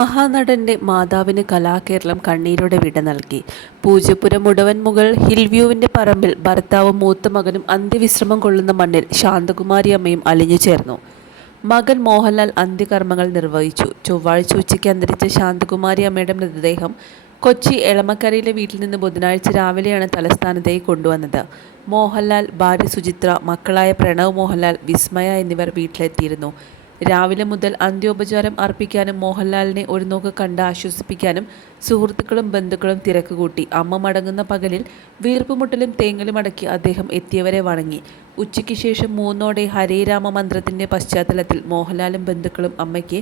മഹാനടന്റെ മാതാവിന് കലാകേരളം കണ്ണീരോടെ വിട നൽകി. പൂജപ്പുരം മുടവൻമുകൾ ഹിൽവ്യൂവിന്റെ പറമ്പിൽ ഭർത്താവും മൂത്ത മകനും അന്ത്യവിശ്രമം കൊള്ളുന്ന മണ്ണിൽ ശാന്തകുമാരി അമ്മയും അലിഞ്ഞു ചേർന്നു. മകൻ മോഹൻലാൽ അന്ത്യകർമ്മങ്ങൾ നിർവഹിച്ചു. ചൊവ്വാഴ്ച ഉച്ചയ്ക്ക് അന്തരിച്ച ശാന്തകുമാരി അമ്മയുടെ മൃതദേഹം കൊച്ചി എളമക്കരയിലെ വീട്ടിൽ നിന്ന് ബുധനാഴ്ച രാവിലെയാണ് തലസ്ഥാനത്തേക്ക് കൊണ്ടുവന്നത്. മോഹൻലാൽ, ഭാര്യ സുചിത്ര, മക്കളായ പ്രണവ് മോഹൻലാൽ, വിസ്മയ എന്നിവർ വീട്ടിലെത്തിയിരുന്നു. രാവിലെ മുതൽ അന്ത്യോപചാരം അർപ്പിക്കാനും മോഹൻലാലിനെ ഒരു നോക്ക് കണ്ട് ആശ്വസിപ്പിക്കാനും സുഹൃത്തുക്കളും ബന്ധുക്കളും തിരക്ക് കൂട്ടി. അമ്മ മടങ്ങുന്ന പകലിൽ വീർപ്പുമുട്ടലും തേങ്ങലും അടക്കി അദ്ദേഹം എത്തിയവരെ വണങ്ങി. ഉച്ചയ്ക്ക് ശേഷം 3 ഹരേ രാമ മന്ത്രത്തിന്റെ പശ്ചാത്തലത്തിൽ മോഹൻലാലും ബന്ധുക്കളും അമ്മയ്ക്ക്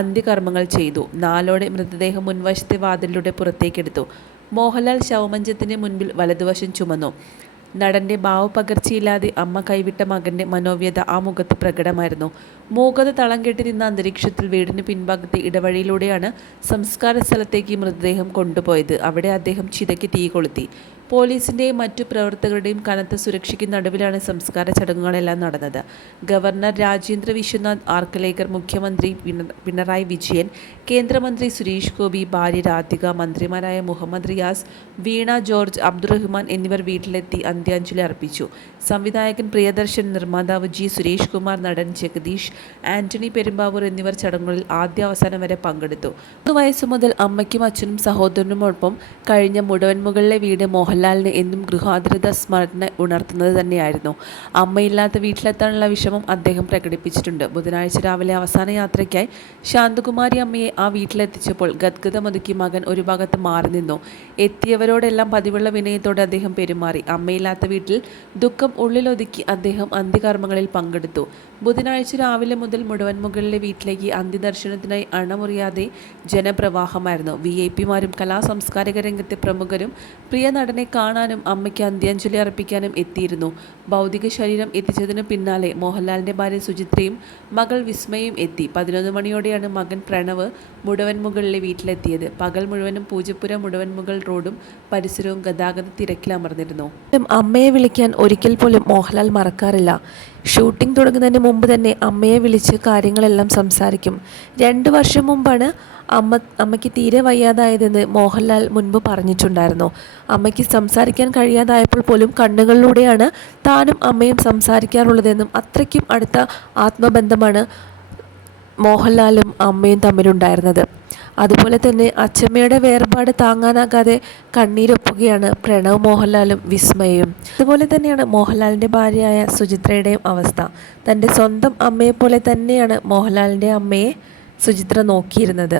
അന്ത്യകർമ്മങ്ങൾ ചെയ്തു. 4 മൃതദേഹം മുൻവശത്തെ വാതിലിലൂടെ പുറത്തേക്കെടുത്തു. മോഹൻലാൽ ശവമഞ്ചത്തിന് മുൻപിൽ വലതുവശം ചുമന്നു. നടന്റെ ഭാവപകർച്ചയില്ലാതെ അമ്മ കൈവിട്ട മകന്റെ മനോവ്യത ആ മുഖത്ത് പ്രകടമായിരുന്നു. മൂകത തളം കെട്ടി നിന്ന അന്തരീക്ഷത്തിൽ വീടിന് പിൻഭാഗത്തെ ഇടവഴിയിലൂടെയാണ് സംസ്കാര സ്ഥലത്തേക്ക് മൃതദേഹം കൊണ്ടുപോയത്. അവിടെ അദ്ദേഹം ചിതയ്ക്ക് തീ കൊളുത്തി. പോലീസിന്റെയും മറ്റു പ്രവർത്തകരുടെയും കനത്ത സുരക്ഷയ്ക്ക് നടുവിലാണ് സംസ്കാര ചടങ്ങുകളെല്ലാം നടന്നത്. ഗവർണർ രാജേന്ദ്ര വിശ്വനാഥ് ആർക്കലേക്കർ, മുഖ്യമന്ത്രി പിണറായി വിജയൻ, കേന്ദ്രമന്ത്രി സുരേഷ് ഗോപി, ഭാര്യ രാധിക, മന്ത്രിമാരായ മുഹമ്മദ് റിയാസ്, വീണ ജോർജ്, അബ്ദുറഹ്മാൻ എന്നിവർ വീട്ടിലെത്തി അന്ത്യാഞ്ജലി അർപ്പിച്ചു. സംവിധായകൻ പ്രിയദർശൻ, നിർമ്മാതാവ് ജി സുരേഷ് കുമാർ, നടൻ ജഗദീഷ്, ആന്റണി പെരുമ്പാവൂർ എന്നിവർ ചടങ്ങുകളിൽ ആദ്യാവസാനം വരെ പങ്കെടുത്തു. 3 വയസ്സു മുതൽ അമ്മയ്ക്കും അച്ഛനും സഹോദരനുമൊപ്പം കഴിഞ്ഞ മുടവൻമുകളിലെ വീട് മോഹൻലാലിന് എന്നും ഗൃഹാതുരത സ്മരണ ഉണർത്തുന്നത് തന്നെയായിരുന്നു. അമ്മയില്ലാത്ത വീട്ടിലെത്താനുള്ള വിഷമം അദ്ദേഹം പ്രകടിപ്പിച്ചിട്ടുണ്ട്. ബുധനാഴ്ച രാവിലെ അവസാന യാത്രയ്ക്കായി ശാന്തകുമാരി അമ്മയെ ആ വീട്ടിലെത്തിച്ചപ്പോൾ ഗദ്ഗതമൊതുക്കി മകൻ ഒരു ഭാഗത്ത് മാറി നിന്നു. എത്തിയവരോടെല്ലാം പതിവുള്ള വിനയത്തോടെ അദ്ദേഹം പെരുമാറി. അമ്മയില്ലാത്ത വീട്ടിൽ ദുഃഖം ഉള്ളിലൊതുക്കി അദ്ദേഹം അന്ത്യകർമ്മങ്ങളിൽ പങ്കെടുത്തു. ബുധനാഴ്ച രാവിലെ മുതൽ മുടവൻമുകളിലെ വീട്ടിലേക്ക് അന്ത്യദർശനത്തിനായി അണമുറിയാതെ ജനപ്രവാഹമായിരുന്നു. VIP-മാരും കലാ-സാംസ്കാരിക രംഗത്തെ പ്രമുഖരും പ്രിയ നടനെ കാണാനും അമ്മയ്ക്ക് അന്ത്യാഞ്ജലി അർപ്പിക്കാനും എത്തിയിരുന്നു. ഭൗതിക ശരീരം എത്തിച്ചതിനു പിന്നാലെ മോഹൻലാലിന്റെ ഭാര്യ സുചിത്രയും മകൾ വിസ്മയും എത്തി. 11 മണിയോടെയാണ് മകൻ പ്രണവ് മുടവൻമുകളിലെ വീട്ടിലെത്തിയത്. പകൽ മുഴുവനും പൂജപ്പുരം മുടവൻമുകൾ റോഡും പരിസരവും ഗതാഗത തിരക്കിലമർന്നിരുന്നു. അമ്മയെ വിളിക്കാൻ ഒരിക്കൽ പോലും മോഹൻലാൽ മറക്കാറില്ല. ഷൂട്ടിംഗ് തുടങ്ങുന്നതിന് മുമ്പ് തന്നെ അമ്മയെ വിളിച്ച് കാര്യങ്ങളെല്ലാം സംസാരിക്കും. 2 വർഷം മുമ്പാണ് അമ്മയ്ക്ക് തീരെ വയ്യാതായതെന്ന് മോഹൻലാൽ മുൻപ് പറഞ്ഞിട്ടുണ്ടായിരുന്നു. അമ്മയ്ക്ക് സംസാരിക്കാൻ കഴിയാതായപ്പോൾ പോലും കണ്ണുകളിലൂടെയാണ് താനും അമ്മയും സംസാരിക്കാറുള്ളതെന്നും അത്രയ്ക്കും അടുത്ത ആത്മബന്ധമാണ് മോഹൻലാലും അമ്മയും തമ്മിലുണ്ടായിരുന്നത്. അതുപോലെ തന്നെ അച്ചമ്മയുടെ വേർപാട് താങ്ങാനാകാതെ കണ്ണീരൊപ്പുകയാണ് പ്രണവ് മോഹൻലാലും വിസ്മയയും. അതുപോലെ തന്നെയാണ് മോഹൻലാലിൻ്റെ ഭാര്യയായ സുചിത്രയുടെയും അവസ്ഥ. തൻ്റെ സ്വന്തം അമ്മയെപ്പോലെ തന്നെയാണ് മോഹൻലാലിൻ്റെ അമ്മയെ സുചിത്ര നോക്കിയിരുന്നത്.